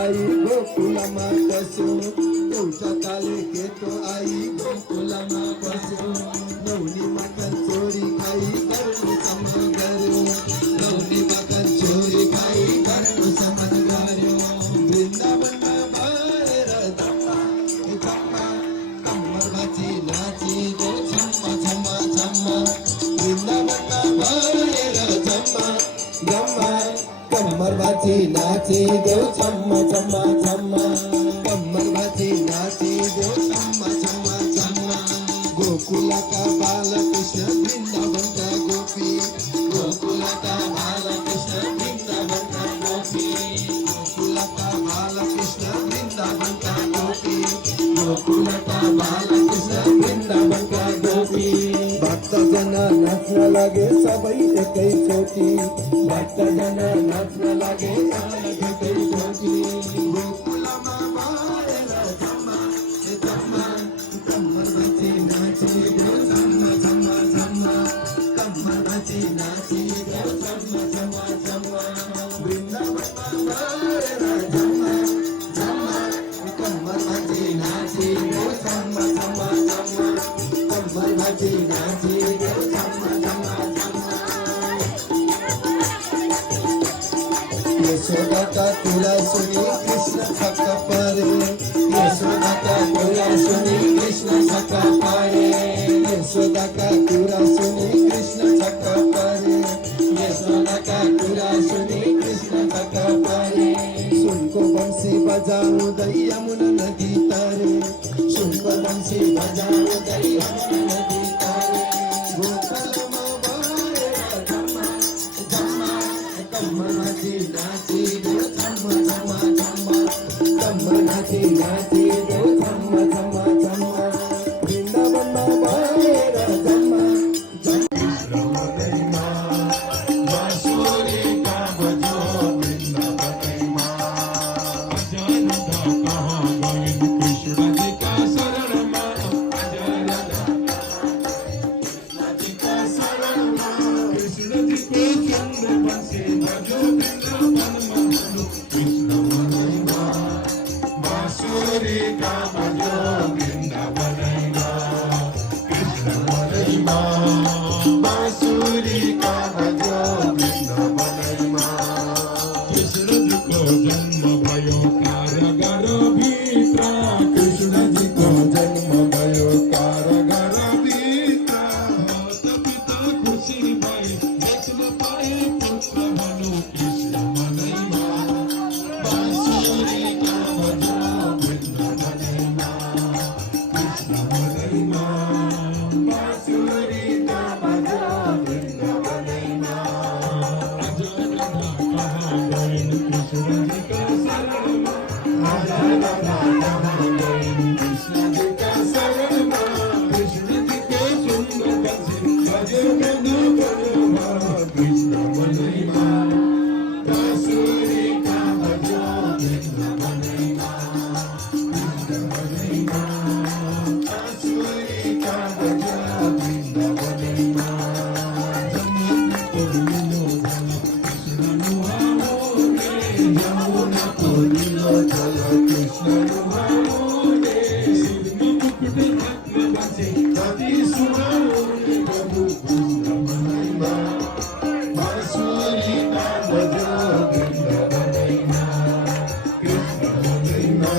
I गोकुलमा बस्यो एउटा कालेकेको I गोकुलमा बस्यो नौनीमा कञ्चोरी खाई गर्नु सम्म गर्यो नौनीमा कञ्चोरी खाई गर्नु सम्म गर्यो वृन्दावनमा भएर धम्मा धम्मा कम्मर बाची नाची दो छम्मा छम्मा छम्मा वृन्दावनमा भएर धम्मा धम्मा कम्मर बाची नाची देव छम्मा छम्मा छम्मा कम्मर बाची नाची देव छम्मा छम्मा छम्मा गोकुला का बालकृष्ण वृंदावन का गोपी गोकुला का बालकृष्ण वृंदावन का गोपी गोकुला का बालकृष्ण वृंदावन का गोपी गोकुला का बालकृष्ण वृंदावन का गोपी भक्तजन नाच्न लागे सबै एकैचोटि भक्तजन नाच्न लागे सबै एकैचोटि गोकुलमा भएर धम्मा धम्मा कम्मर बाची नाची देव छम्मा छम्मा छम्मा कम्मर बाची नाची देव छम्मा छम्मा छम्मा वृन्दावनमा भएर धम्मा धम्मा कम्मर बाची नाची देव छम्मा छम्मा छम्मा कम्मर बाची नाची देव छम्मा छम्मा छम्मा यशोदा का कुरा सुनी कृष्ण छक्का पारे यशोदा का कुरा सुनी कृष्ण छक्का पारे यशोदा का कुरा सुनी कृष्ण छक्का पारे यशोदा का कुरा सुनी कृष्ण छक्का पारे सुनको बंसी बजाउँदै यमुना नदी तारे सुनको बंसी बजाउँदै यमुना नदी तारे गोकुलमा भएर धम्मा धम्मा कम्मर बाची नाची देव छम्मा छम्मा छम्मा कम्मर बाची नाची देव छम्मा छम्मा छम्मा वृन्दावनमा भएर धम्मा धम्मा बाँसुरी का बजो वृन्दावनमा कहाँ गए कृष्ण जी का शरणमा कृष्ण जी का शरणमा कृष्ण जी को चंद्र बंसी बजो वृन्दावनमा कृष्ण मनैमा बाँसुरी का बजो वृन्दावनमा कृष्ण मनैमा बाँसुरी का बजो वृन्दावनमा कृष्ण जी को जन्म भयो कारागार भित्र कृष्ण जी को जन्म भयो कारागार भित्र पिता खुसी भई देख्न पाए पुत्र भनु कृष्ण मनैमा बाँसुरी का बजो वृन्दावनमा कृष्ण मनैमा बाँसुरी का बजो वृन्दावनमा कहाँ गए कृष्ण जी का शरणमा कहाँ गए कृष्ण जी का शरणमा कृष्ण जी के सुंदर बंसी बजे वृन्दावनमा कृष्ण मनैमा बाँसुरी का बजो वृन्दावनमा कृष्ण मनैमा बाँसुरी का बजो वृन्दावनमा यमुना को लीलो जल कृष्ण नुहाओने सिरमा मुकुट रत्न बसे कति सुहाओने प्रभु कृष्ण मनैमा बाँसुरी का बजो वृन्दावनमा कृष्ण मनैमा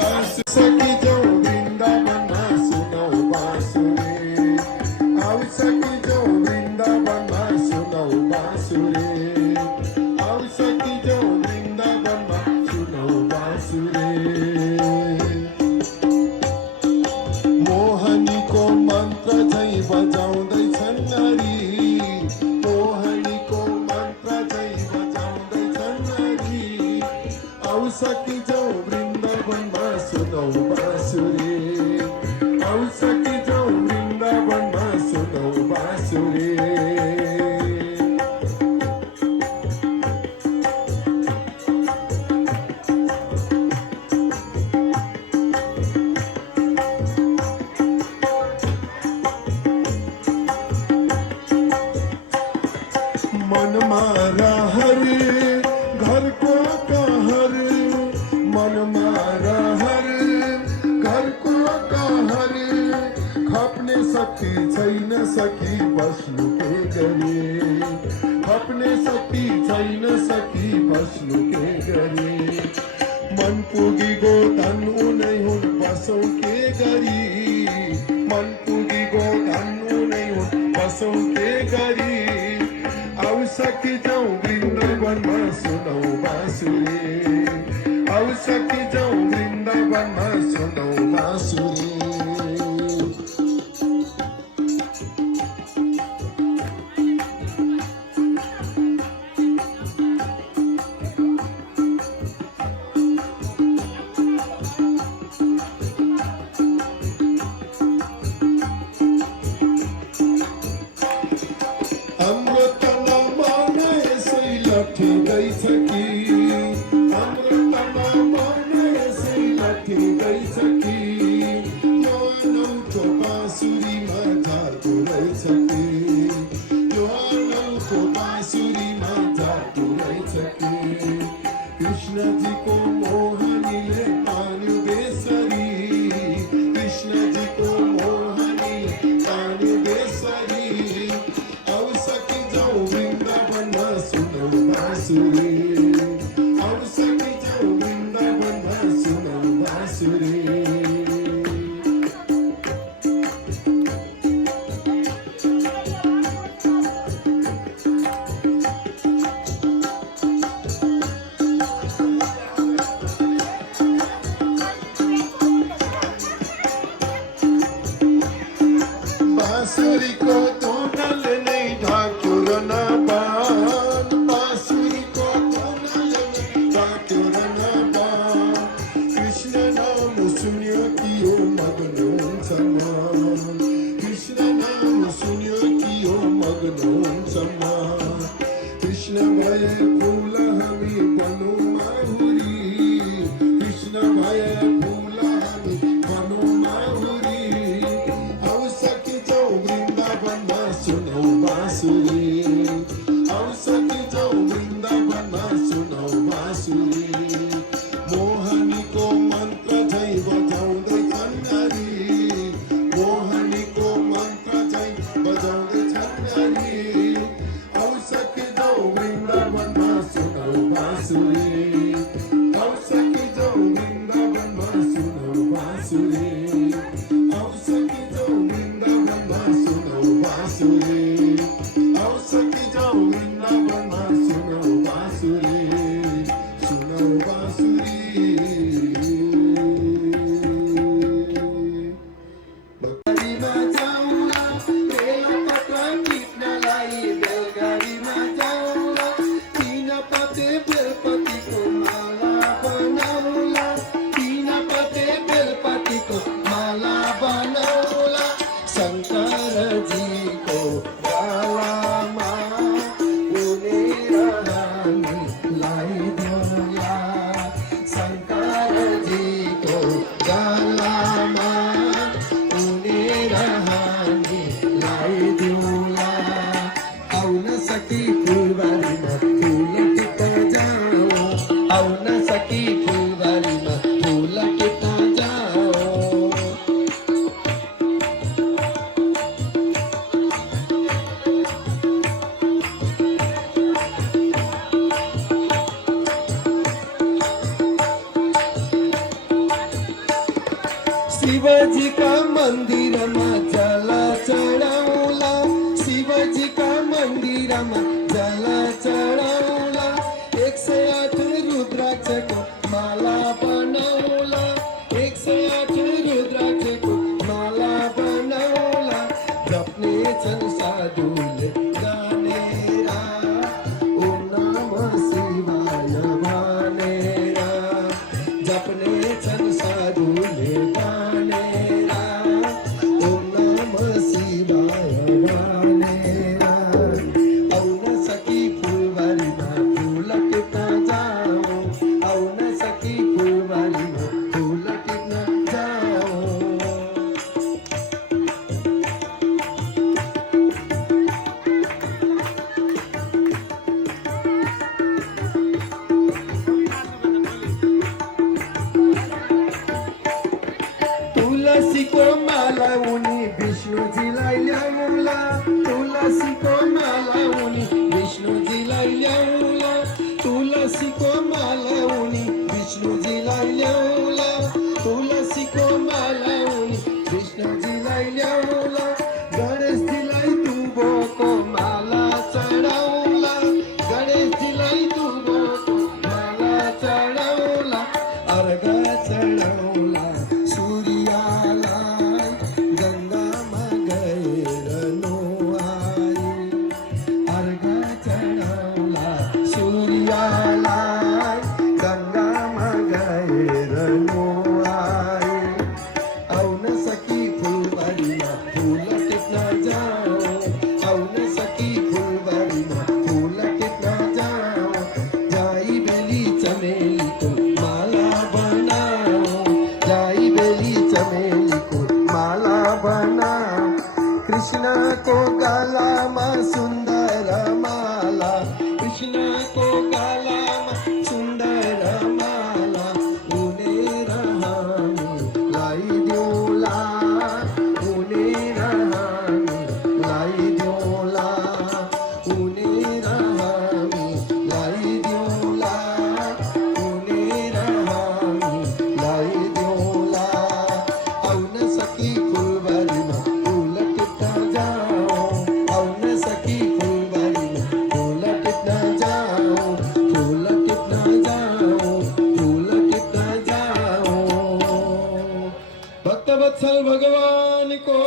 बाँसुरी जो वृन्दावनमा बाँसुरी औसकी जाउँ वृन्दावनमा सुनौ बाँसुरी मनमा रहर घरको कहर मनमा रहर घरको कहर खप्ने शक्ति छैन सकी बस्नु के गरे खप्ने शक्ति छैन सकी बस्नु के गरे मन पुगी गो धन उनै हुन् बसौ के गरी मन पुगी गो धन उनै हुन् बसौ के गरी औसकी जाउँ वृन्दावनमा सुनौ बाँसुरी औसकी जाउँ वृन्दावनमा सुनौ बाँसुरी हाम्रो तलमा यसै लट्ठिँदैछ कि हाम्रो तलमा यसै लट्ठिँदैछ कि यो अनौठो बाँसुरीमा जादु रहेछ कि यो अनौठो बाँसुरीमा जादु रहेछ कि कृष्णजीको मोहनीले पान्यो बेसरी कृष्णजीको मोहनीले पान्यो बेसरी औसकी जाउँ वृन्दावनमा सुनौ बाँसुरी औसकी जाउँ वृन्दावनमा सुनौ बाँसुरी बाँसुरीको धुनले नै ढाक्यो र नबान बाँसुरीको धुनले नै ढाक्यो र नबान कृष्ण नाम सुन्यो कि यो मग्न हुन्छ मन कृष्ण नाम सुन्यो कि यो मग्न हुन्छ मन कृष्ण भए फुल हामी बनौँ माहुरी कृष्ण भए फुल हामी बनौँ माहुरी औसकी जाउँ वृन्दावनमा सुनौ बाँसुरी औसकी जाउँ वृन्दावनमा सुनौ बाँसुरी मोहनीको मन्त्र झै बजाउँदै छन्नरी मोहनीको मन्त्र झै बजाउँदै छन्नरी औसकी जाउँ वृन्दावनमा सुनौ बाँसुरी औसकी जाउँ वृन्दावनमा सुनौ बाँसुरी औसकी जाउँ वृन्दावनमा सुनौ बाँसुरी औसकी जाउँ वृन्दावनमा सुनौ बाँसुरी सुनौ बाँसुरी बेलगाडीमा जाउँला बेलपत्र टिप्नलाई बेलगाडीमा जाउँला तीन पते बेलपतिको माला बनाउला तीन पते बेलपतिको माला बनाउला शङ्करजीको गालामा उनेर हामीलाई देउला शङ्करजीको गालामा उनेर हामीलाई देउला आउन सकी फुलबारीमा फुल टिप्न जाऊ आउन सकी फुलबारीमा फुल टिप्न जाऊ शिवजीका मन्दिरमा जल चढाउला शिवजीका मन्दिरमा जल चढाउला 108 रुद्राक्षको माला बनाउला 108 रुद्राक्षको माला बनाउला जप्ने छन् साधुले जानेर ओम नमः शिवाय भनेर जप्ने छन् साधुले तुलसी को माला उनी विष्णुजीलाई ल्याउला तुलसी को माला उनी विष्णुजीलाई ल्याउला तुलसी को माला उनी विष्णुजीलाई ल्याउला तुलसी को माला उनी विष्णुजीलाई ल्याउला गणेशजीलाई दुबोको माला चढाउला गणेशजीलाई दुबोको माला चढाउला अर्घ चढाउला सूर्यालाई गङ्गामा गएर नुहाई अर्घ चढाउला सूर्यालाई गङ्गामा गएर नुहाई आउन सकी फुलबारीमा फुल टिप्न जाऊ आउन सकी फुलबारीमा फुल टिप्न जाऊ जाई बेली चमेलीको माला बनाऊ जाई बेली चमेलीको माला बनाऊ कृष्णको गलामा सुन्दर माला कृष्णको गलामा सुन्दर माला उनेर हामीलाई देऊला उनेर हामीलाई देऊला उनेर हामीलाई देऊला उनेर हामीलाई देऊला आउन सकी फुलबारीमा फुल टिप्न जाऊ आउन सकी फुलबारीमा फुल टिप्न जाऊ फुल टिप्न जाऊ फुल टिप्न जाऊ भक्तवत्सल भगवान को